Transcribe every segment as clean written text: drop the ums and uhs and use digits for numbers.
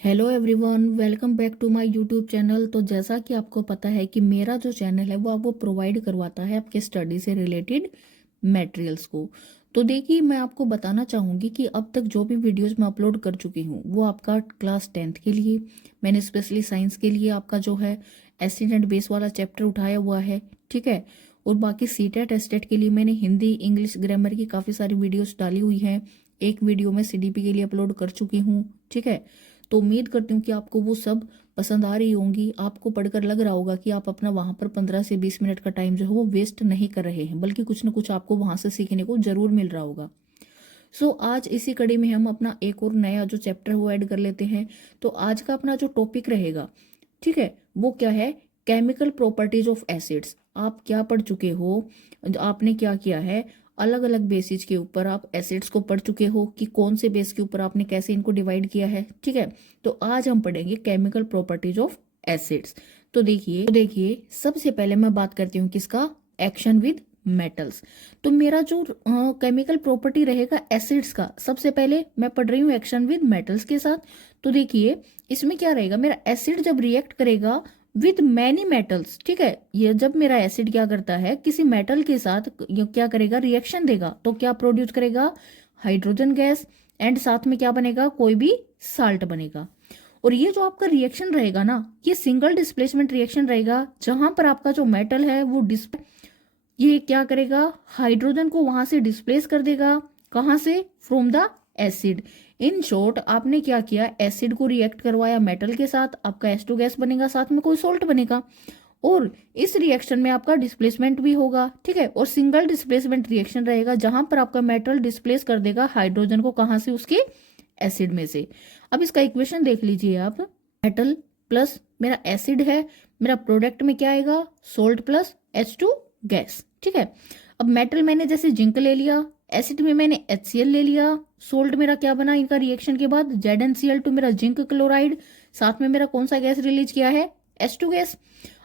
Hello everyone, welcome back to my YouTube channel. तो जैसा कि आपको पता है कि मेरा जो चैनल है वो आपको प्रोवाइड करवाता है आपके स्टडी से रिलेटेड मटेरियल्स को। तो देखिए, मैं आपको बताना चाहूँगी कि अब तक जो भी वीडियोस मैं अपलोड कर चुकी हूँ वो आपका क्लास 10th के लिए, मैंने स्पेशली साइंस के लिए आपका जो है एसिड एंड बेस वाला चैप्टर उठाया हुआ है, ठीक है। और बाकी सीटेट एस्टेट के लिए मैंने हिंदी इंग्लिश ग्रामर की काफ़ी सारी वीडियोस डाली हुई हैं। एक वीडियो मैं सीडीपी के लिए अपलोड कर चुकी हूँ, ठीक है। तो उम्मीद करती हूँ कि आपको वो सब पसंद आ रही होंगी। आपको पढ़कर लग रहा होगा कि आप अपना वहाँ पर 15 से 20 मिनट का टाइम जो है वो वेस्ट नहीं कर रहे हैं, बल्कि कुछ ना कुछ आपको वहाँ से सीखने को जरूर मिल रहा होगा। आज इसी कड़ी में हम अपना एक और नया जो चैप्टर वो ऐड कर लेते हैं। तो आज का अपना जो टॉपिक रहेगा, ठीक है, वो क्या है? Chemical properties of acids. आप क्या पढ़ चुके हो? आपने क्या किया है? अलग अलग बेसिस के ऊपर आप एसिड्स को पढ़ चुके हो कि कौन से बेस के ऊपर आपने कैसे इनको डिवाइड किया है, ठीक है। तो आज हम पढ़ेंगे केमिकल प्रॉपर्टीज ऑफ एसिड्स। तो देखिए सबसे पहले मैं बात करती हूँ किसका? Action with metals. तो मेरा जो केमिकल प्रॉपर्टी रहेगा एसिड्स का, सबसे पहले मैं पढ़ रही हूँ एक्शन विद मेटल्स के साथ। तो देखिए इसमें क्या रहेगा, मेरा एसिड जब रिएक्ट करेगा विद मैनी मेटल्स, ठीक है। ये जब मेरा एसिड क्या करता है, किसी मेटल के साथ ये क्या करेगा, रिएक्शन देगा, तो क्या प्रोड्यूस करेगा? Hydrogen gas. एंड साथ में क्या बनेगा? कोई भी साल्ट बनेगा। और ये जो आपका रिएक्शन रहेगा ना, ये सिंगल डिस्प्लेसमेंट रिएक्शन रहेगा, जहां पर आपका जो मेटल है वो ये क्या करेगा? हाइड्रोजन को वहां से डिस्प्लेस कर देगा। कहां से? From the acid. In short, आपने क्या किया? एसिड को रिएक्ट करवाया मेटल के साथ, आपका H2 गैस बनेगा, साथ में कोई सॉल्ट बनेगा। और इस रिएक्शन में आपका डिस्प्लेसमेंट भी होगा, ठीक है। और सिंगल डिस्प्लेसमेंट रिएक्शन रहेगा, जहां पर आपका मेटल डिस्प्लेस कर देगा हाइड्रोजन को। कहां से? उसके एसिड में से। अब इसका इक्वेशन देख लीजिए आप। मेटल प्लस मेरा एसिड है, मेरा प्रोडक्ट में क्या आएगा? सोल्ट प्लस H2 गैस, ठीक है। अब मेटल मैंने जैसे जिंक ले लिया, एसिड में मैंने HCl ले लिया, सोल्ट मेरा क्या बना इनका रिएक्शन के बाद? ZnCl2 मेरा जिंक क्लोराइड, साथ में मेरा कौन सा गैस रिलीज किया है? H2 gas.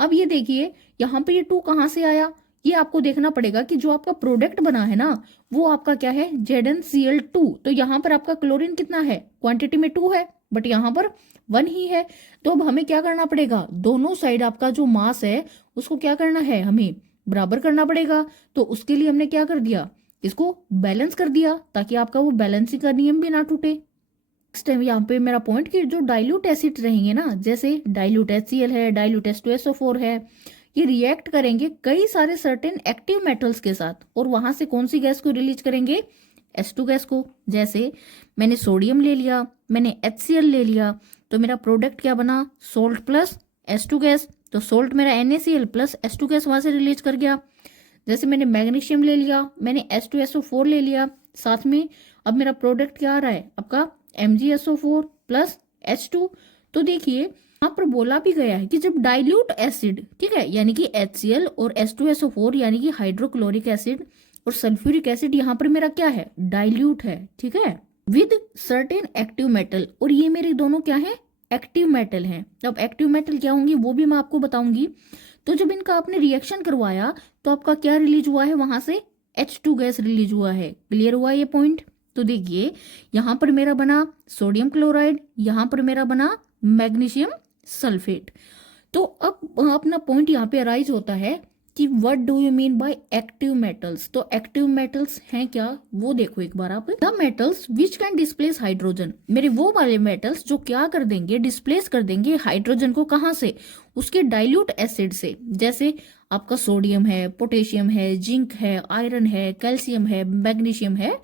अब ये देखिए यहाँ पे ये 2 कहाँ से आया? ये आपको देखना पड़ेगा कि जो आपका प्रोडक्ट बना है ना, वो आपका क्या है? ZnCl2। तो यहाँ पर आपका क्लोरीन कितना है? क्वांटिटी में 2 है, बट यहाँ पर 1 ही है। तो अब हमें क्या करना पड़ेगा? दोनों साइड आपका जो मास है उसको क्या करना है? हमें बराबर करना पड़ेगा। तो उसके लिए हमने क्या कर दिया? इसको बैलेंस कर दिया, ताकि आपका वो बैलेंसिंग का नियम भी ना टूटे। नेक्स्ट टाइम यहाँ पे मेरा पॉइंट कि जो डाइल्यूट एसिड रहेंगे ना, जैसे डाइल्यूट HCl है, डाइल्यूट H2SO4 है, ये रिएक्ट करेंगे कई सारे सर्टेन एक्टिव मेटल्स के साथ, और वहां से कौन सी गैस को रिलीज करेंगे? H2 गैस को। जैसे मैंने सोडियम ले लिया, मैंने HCl ले लिया, तो मेरा प्रोडक्ट क्या बना? Salt plus H2 gas. तो सोल्ट मेरा NaCl प्लस H2 गैस वहां से रिलीज कर गया। जैसे मैंने मैग्नीशियम ले लिया, मैंने H2SO4 ले लिया, साथ में अब मेरा प्रोडक्ट क्या आ रहा है? आपका MgSO4 प्लस H2। तो देखिए यहाँ पर बोला भी गया है कि जब डाइल्यूट एसिड, ठीक है, यानी कि HCl और H2SO4 यानी कि हाइड्रोक्लोरिक एसिड और सल्फ्यूरिक एसिड, यहाँ पर मेरा क्या है? डाइल्यूट है, ठीक है, विद सर्टेन एक्टिव मेटल। और ये मेरे दोनों क्या है? एक्टिव मेटल हैं। अब एक्टिव मेटल क्या होंगी वो भी मैं आपको बताऊंगी। तो जब इनका आपने रिएक्शन करवाया तो आपका क्या रिलीज हुआ है? वहां से H2 गैस रिलीज हुआ है। क्लियर हुआ ये पॉइंट? तो देखिए यहां पर मेरा बना सोडियम क्लोराइड, यहां पर मेरा बना मैग्नीशियम सल्फेट। तो अब अपना पॉइंट यहाँ पे अराइज होता है कि what do you mean by active metals. तो एक्टिव मेटल्स हैं क्या, वो देखो एक बार आप। The metals which can displace hydrogen, मेरे वो वाले मेटल्स जो क्या कर देंगे? डिस्प्लेस कर देंगे हाइड्रोजन को। कहाँ से? उसके डाइल्यूट एसिड से। जैसे आपका सोडियम है, पोटेशियम है, जिंक है, आयरन है, कैल्शियम है, मैग्नीशियम है,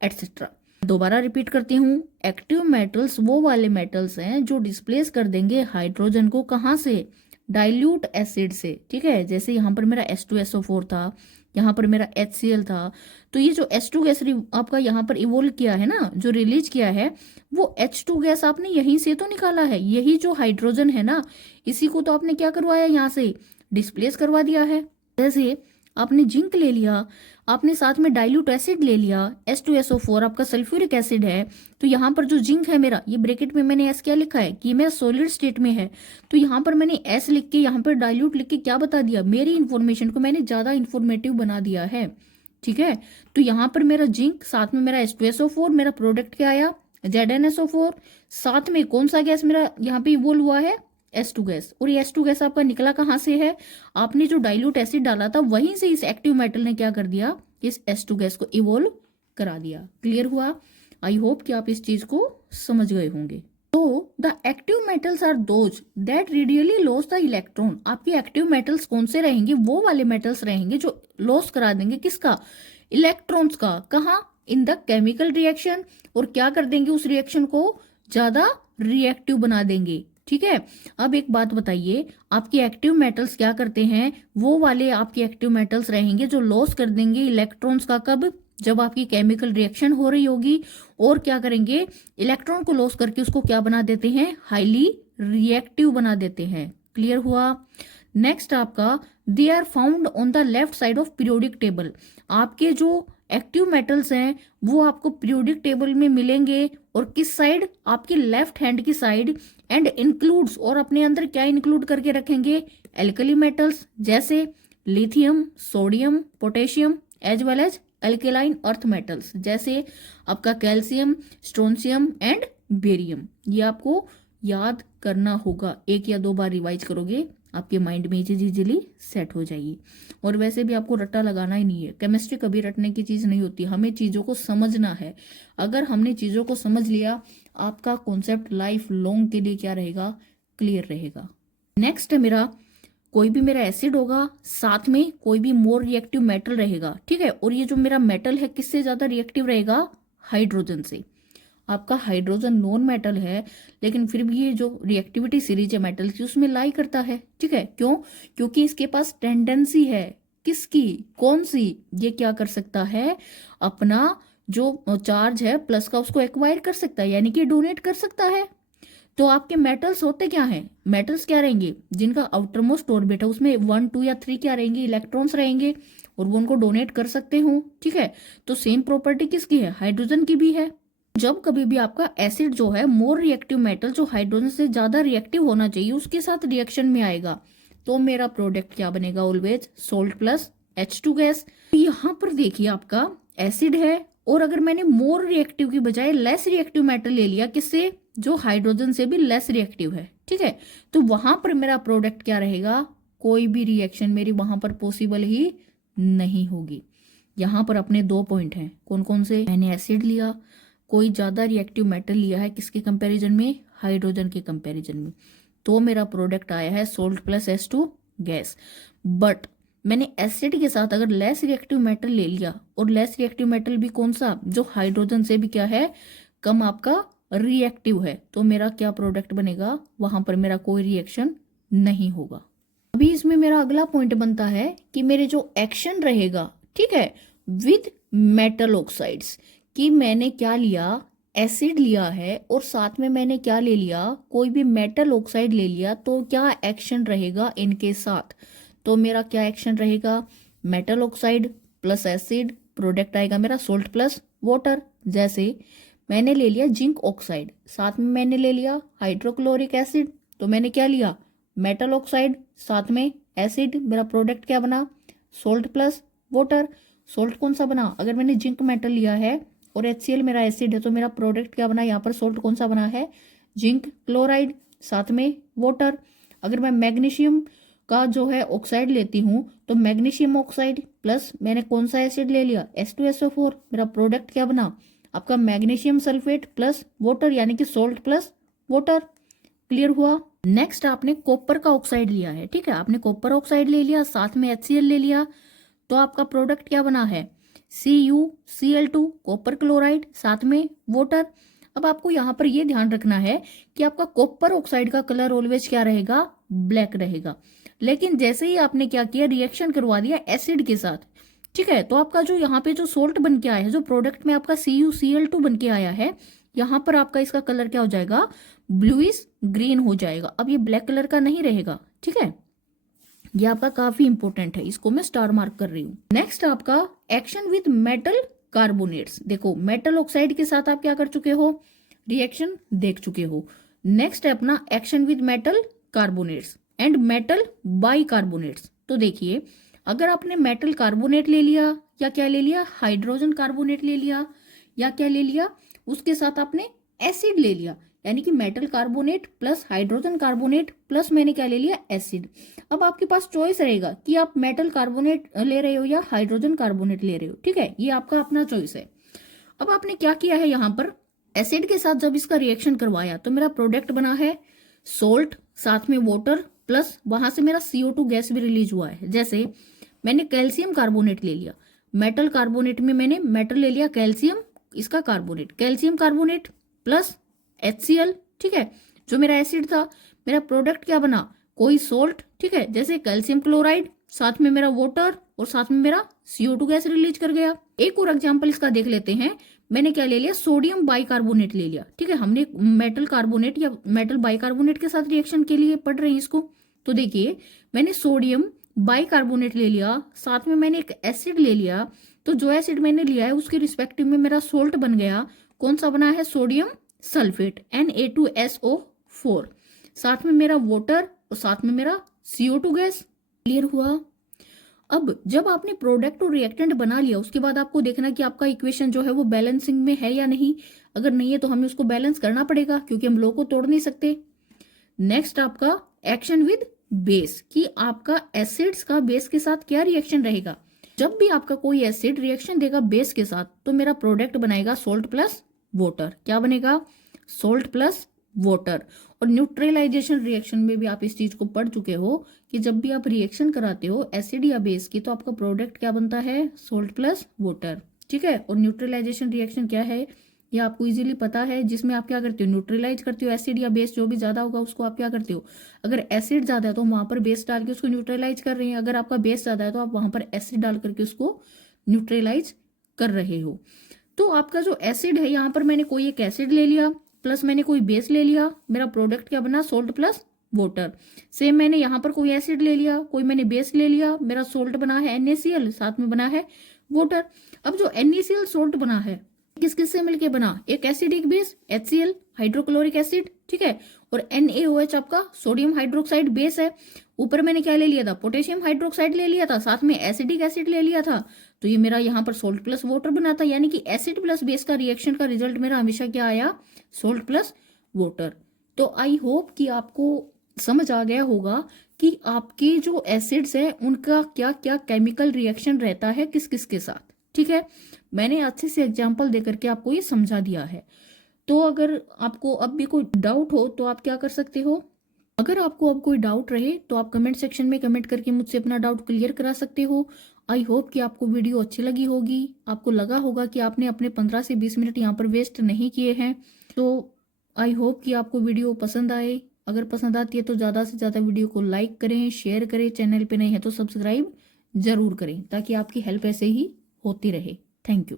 एटसेट्रा। दोबारा रिपीट करती हूँ, एक्टिव मेटल्स वो वाले मेटल्स हैं जो डिस्प्लेस कर देंगे हाइड्रोजन को। कहाँ से? डाइल्यूट एसिड से, ठीक है। जैसे यहाँ पर मेरा H2SO4 था, यहाँ पर मेरा HCl था। तो ये जो H2 गैस आपका यहाँ पर इवोल्व किया है ना, जो रिलीज किया है, वो H2 गैस आपने यहीं से तो निकाला है। यही जो हाइड्रोजन है ना, इसी को तो आपने क्या करवाया? यहाँ से डिस्प्लेस करवा दिया है। जैसे आपने जिंक ले लिया, आपने साथ में डाइल्यूट एसिड ले लिया, H2SO4 आपका सल्फ्यूरिक एसिड है। तो यहाँ पर जो जिंक है मेरा, ये ब्रैकेट में मैंने S क्या लिखा है कि मेरा सॉलिड स्टेट में है। तो यहाँ पर मैंने S लिख के, यहाँ पर डाइल्यूट लिख के क्या बता दिया? मेरी इंफॉर्मेशन को मैंने ज्यादा इंफॉर्मेटिव बना दिया है, ठीक है। तो यहाँ पर मेरा जिंक, साथ में मेरा H2SO4, मेरा प्रोडक्ट क्या आया? ZnSO4, साथ में कौन सा गैस मेरा यहाँ पे इवोल्व हुआ है, S2 गैस। और ये S2 गैस आपका निकला कहाँ से है, आपने जो डाइल्यूट एसिड डाला था वहीं से इस एक्टिव मेटल ने क्या कर दिया, इस S2 गैस को इवोल्व करा दिया। क्लियर हुआ? आई होप कि आप इस चीज को समझ गए होंगे। तो the active metals are those that readily lose the electron. आपके एक्टिव मेटल्स कौन से रहेंगे, वो वाले मेटल्स रहेंगे जो लॉस करा देंगे किसका, इलेक्ट्रॉन्स का। कहाँ, इन द केमिकल रिएक्शन। और क्या कर देंगे, उस रिएक्शन को ज्यादा रिएक्टिव बना देंगे। ठीक है, अब एक बात बताइए, आपके एक्टिव मेटल्स क्या करते हैं, वो वाले आपके एक्टिव मेटल्स रहेंगे जो लॉस कर देंगे इलेक्ट्रॉन्स का। कब, जब आपकी केमिकल रिएक्शन हो रही होगी। और क्या करेंगे, इलेक्ट्रॉन को लॉस करके उसको क्या बना देते हैं, हाईली रिएक्टिव बना देते हैं। क्लियर हुआ? नेक्स्ट आपका, they are found on the left side of periodic table. आपके जो एक्टिव मेटल्स हैं वो आपको पीरियोडिक टेबल में मिलेंगे। और किस साइड, आपके लेफ्ट हैंड की साइड। एंड इंक्लूड्स, और अपने अंदर क्या इंक्लूड करके रखेंगे, एल्कली मेटल्स जैसे lithium, sodium, potassium, as well as alkaline earth metals जैसे आपका कैल्शियम, स्ट्रोंशियम एंड बेरियम। ये आपको याद करना होगा, एक या दो बार रिवाइज करोगे आपके माइंड में ये चीज इजीली सेट हो जाएगी। और वैसे भी आपको रट्टा लगाना ही नहीं है, केमिस्ट्री कभी रटने की चीज नहीं होती, हमें चीजों को समझना है। अगर हमने चीजों को समझ लिया, आपका कॉन्सेप्ट लाइफ लॉन्ग के लिए क्या रहेगा, क्लियर रहेगा। नेक्स्ट है मेरा, कोई भी मेरा एसिड होगा, साथ में कोई भी मोर रिएक्टिव मेटल रहेगा। ठीक है, और ये जो मेरा मेटल है किससे ज्यादा रिएक्टिव रहेगा, हाइड्रोजन से। आपका हाइड्रोजन नॉन मेटल है, लेकिन फिर भी ये जो रिएक्टिविटी सीरीज है मेटल की उसमें लाई करता है। ठीक है, क्यों, क्योंकि इसके पास टेंडेंसी है किसकी, कौन सी, ये क्या कर सकता है, अपना जो चार्ज है प्लस का उसको एक्वायर कर सकता है, यानी कि डोनेट कर सकता है। तो आपके मेटल्स होते क्या हैं, मेटल्स क्या रहेंगे, जिनका आउटर मोस्ट ऑर्बिट है उसमें 1, 2 या 3 क्या रहेंगे, इलेक्ट्रॉन्स रहेंगे, और वो उनको डोनेट कर सकते हो। ठीक है, तो सेम प्रॉपर्टी किसकी है, हाइड्रोजन की भी है। जब कभी भी आपका एसिड जो है मोर रिएक्टिव मेटल जो हाइड्रोजन से ज्यादा रिएक्टिव होना चाहिए उसके साथ रिएक्शन में आएगा, तो मेरा प्रोडक्ट क्या बनेगा, always salt plus H2 gas. यहाँ पर देखिए आपका एसिड है, और अगर मैंने मोर रिएक्टिव की बजाय लेस रिएक्टिव मेटल ले लिया, किससे, जो हाइड्रोजन से भी लेस रिएक्टिव है। ठीक है, तो वहां पर मेरा प्रोडक्ट क्या रहेगा, कोई भी रिएक्शन मेरी वहां पर पॉसिबल ही नहीं होगी। यहाँ पर अपने 2 पॉइंट हैं, कौन कौन से, मैंने एसिड लिया, कोई ज्यादा रिएक्टिव मेटल लिया है किसके कंपैरिजन में, हाइड्रोजन के कंपैरिजन में, तो मेरा प्रोडक्ट आया है salt plus H2 gas. But मैंने एसिड के साथ अगर लेस रिएक्टिव मेटल ले लिया, और लेस रिएक्टिव मेटल भी कौन सा, जो हाइड्रोजन से भी क्या है, कम आपका रिएक्टिव है, तो मेरा क्या प्रोडक्ट बनेगा, वहां पर मेरा कोई रिएक्शन नहीं होगा। अभी इसमें मेरा अगला पॉइंट बनता है कि मेरे जो एक्शन रहेगा, ठीक है, विद मेटल ऑक्साइड्स, कि मैंने क्या लिया, एसिड लिया है और साथ में मैंने क्या ले लिया, कोई भी मेटल ऑक्साइड ले लिया, तो क्या एक्शन रहेगा इनके साथ, तो मेरा क्या एक्शन रहेगा, metal oxide plus acid, product आएगा मेरा सोल्ट प्लस वाटर। जैसे मैंने ले लिया जिंक ऑक्साइड, साथ में मैंने ले लिया हाइड्रोक्लोरिक एसिड, तो मैंने क्या लिया, मेटल ऑक्साइड साथ में एसिड, मेरा प्रोडक्ट क्या बना, सोल्ट प्लस वाटर। सोल्ट कौन सा बना, अगर मैंने जिंक मेटल लिया है और HCl मेरा एसिड है, तो मेरा प्रोडक्ट क्या बना, यहाँ पर सोल्ट कौन सा बना है, जिंक क्लोराइड साथ में वाटर। अगर मैं मैग्नीशियम का जो है ऑक्साइड लेती हूँ, तो मैग्नीशियम ऑक्साइड प्लस मैंने कौन सा एसिड ले लिया, H2SO4, मेरा प्रोडक्ट क्या बना, आपका मैग्नीशियम सल्फेट प्लस वाटर, यानी कि सोल्ट प्लस वाटर। क्लियर हुआ? नेक्स्ट आपने कॉपर का ऑक्साइड लिया है, ठीक है, आपने कॉपर ऑक्साइड ले लिया, साथ में HCl ले लिया, तो आपका प्रोडक्ट क्या बना है, CuCl2 कॉपर क्लोराइड साथ में वाटर। अब आपको यहाँ पर ये ध्यान रखना है कि आपका कॉपर ऑक्साइड का कलर ऑलवेज क्या रहेगा, ब्लैक रहेगा। लेकिन जैसे ही आपने क्या किया, रिएक्शन करवा दिया एसिड के साथ, ठीक है, तो आपका जो यहाँ पे जो सोल्ट बन के आया है, जो प्रोडक्ट में आपका CuCl2 बन के आया है, यहाँ पर आपका इसका कलर क्या हो जाएगा, ब्लूइश ग्रीन हो जाएगा। अब ये ब्लैक कलर का नहीं रहेगा, ठीक है, ये आपका काफी इंपॉर्टेंट है, इसको मैं स्टार मार्क कर रही हूँ। नेक्स्ट आपका एक्शन विद मेटल कार्बोनेट्स। देखो मेटल ऑक्साइड के साथ आप क्या कर चुके हो, रिएक्शन देख चुके हो। नेक्स्ट है अपना action with metal carbonates and metal bicarbonates. तो देखिए, अगर आपने मेटल कार्बोनेट ले लिया, या क्या ले लिया, हाइड्रोजन कार्बोनेट ले लिया, या क्या ले लिया, उसके साथ आपने एसिड ले लिया, यानी कि metal carbonate plus hydrogen carbonate plus मैंने क्या ले लिया, एसिड। अब आपके पास चॉइस रहेगा कि आप मेटल कार्बोनेट ले रहे हो या हाइड्रोजन कार्बोनेट ले रहे हो, ठीक है, ये आपका अपना चॉइस है। अब आपने क्या किया है, यहाँ पर एसिड के साथ जब इसका रिएक्शन करवाया तो मेरा प्रोडक्ट बना है सोल्ट, साथ में वाटर, प्लस वहां से मेरा CO2 गैस भी रिलीज हुआ है। जैसे मैंने कैल्शियम कार्बोनेट ले लिया, मेटल कार्बोनेट में मैंने मेटल ले लिया कैल्शियम, इसका carbonate, calcium carbonate plus HCl, ठीक है, जो मेरा एसिड था। मेरा प्रोडक्ट क्या बना, कोई सोल्ट, ठीक है, जैसे कैल्शियम क्लोराइड, साथ में मेरा वाटर और साथ में मेरा CO2 गैस रिलीज कर गया। एक और एग्जांपल इसका देख लेते हैं। मैंने क्या ले लिया, सोडियम बाइकार्बोनेट ले लिया, ठीक है, हमने मेटल कार्बोनेट या मेटल बाइकार्बोनेट के साथ रिएक्शन के लिए पढ़ रहे हैं इसको। तो देखिए मैंने सोडियम बाइकार्बोनेट ले लिया, साथ में मैंने एक एसिड ले लिया, तो जो एसिड मैंने लिया है उसके रिस्पेक्टिव में मेरा सोल्ट बन गया। कौन सा बना है, सोडियम सल्फेट Na2SO4, साथ में मेरा वाटर और साथ में मेरा CO2 गैस। क्लियर हुआ। अब जब आपने प्रोडक्ट और रिएक्टेंट बना लिया, उसके बाद आपको देखना कि आपका इक्वेशन जो है वो बैलेंसिंग में है या नहीं। अगर नहीं है तो हमें उसको बैलेंस करना पड़ेगा, क्योंकि हम लो को तोड़ नहीं सकते। नेक्स्ट आपका एक्शन विद बेस, कि आपका एसिड्स का बेस के साथ क्या रिएक्शन रहेगा। जब भी आपका कोई एसिड रिएक्शन देगा बेस के साथ, तो मेरा प्रोडक्ट बनेगा सोल्ट प्लस वाटर। क्या बनेगा, सोल्ट प्लस वाटर। और न्यूट्रलाइजेशन रिएक्शन में भी आप इस चीज को पढ़ चुके हो कि जब भी आप रिएक्शन कराते हो एसिड या बेस की, तो आपका प्रोडक्ट क्या बनता है, सोल्ट प्लस वाटर, ठीक है। और न्यूट्रलाइजेशन रिएक्शन क्या है, ये आपको इजीली पता है, जिसमें आप क्या करते हो, न्यूट्रलाइज करते हो एसिड या बेस, जो भी ज्यादा होगा उसको आप क्या करते हो, अगर एसिड ज्यादा है तो वहां पर बेस डाल के उसको न्यूट्रलाइज कर रहे हैं, अगर आपका बेस ज्यादा है तो आप वहां पर एसिड डाल करके उसको न्यूट्रलाइज कर रहे हो। तो आपका जो एसिड है, यहाँ पर मैंने कोई एक एसिड ले लिया प्लस मैंने कोई बेस ले लिया, मेरा प्रोडक्ट क्या बना, सोल्ट प्लस वाटर। सेम मैंने यहाँ पर कोई एसिड ले लिया, कोई मैंने बेस ले लिया, मेरा सोल्ट बना है NaCl, साथ में बना है वाटर। अब जो NaCl सोल्ट बना है किस किस से मिलके बना, एक एसिड एक बेस, HCl हाइड्रोक्लोरिक एसिड, ठीक है, और NaOH आपका सोडियम हाइड्रोक्साइड बेस है। ऊपर मैंने क्या ले लिया था, पोटेशियम हाइड्रोक्साइड ले लिया था, साथ में एसिडिक एसिड ले लिया था, तो ये मेरा यहाँ पर सोल्ट प्लस वाटर बना था। यानी कि एसिड प्लस बेस का रिएक्शन का रिजल्ट मेरा हमेशा क्या आया, सोल्ट प्लस वाटर। तो आई होप कि आपको समझ आ गया होगा कि आपके जो एसिड्स है उनका क्या क्या केमिकल रिएक्शन रहता है किस किस के साथ, ठीक है। मैंने अच्छे से एग्जाम्पल देकर के आपको ये समझा दिया है। तो अगर आपको अब भी कोई डाउट हो तो आप क्या कर सकते हो, अगर आपको अब कोई डाउट रहे तो आप कमेंट सेक्शन में कमेंट करके मुझसे अपना डाउट क्लियर करा सकते हो। आई होप कि आपको वीडियो अच्छी लगी होगी, आपको लगा होगा कि आपने अपने 15 से 20 मिनट यहाँ पर वेस्ट नहीं किए हैं। तो आई होप कि आपको वीडियो पसंद आए। अगर पसंद आती है तो ज़्यादा से ज़्यादा वीडियो को लाइक करें, शेयर करें, चैनल पे नए हैं तो सब्सक्राइब जरूर करें, ताकि आपकी हेल्प ऐसे ही होती रहे। Thank you.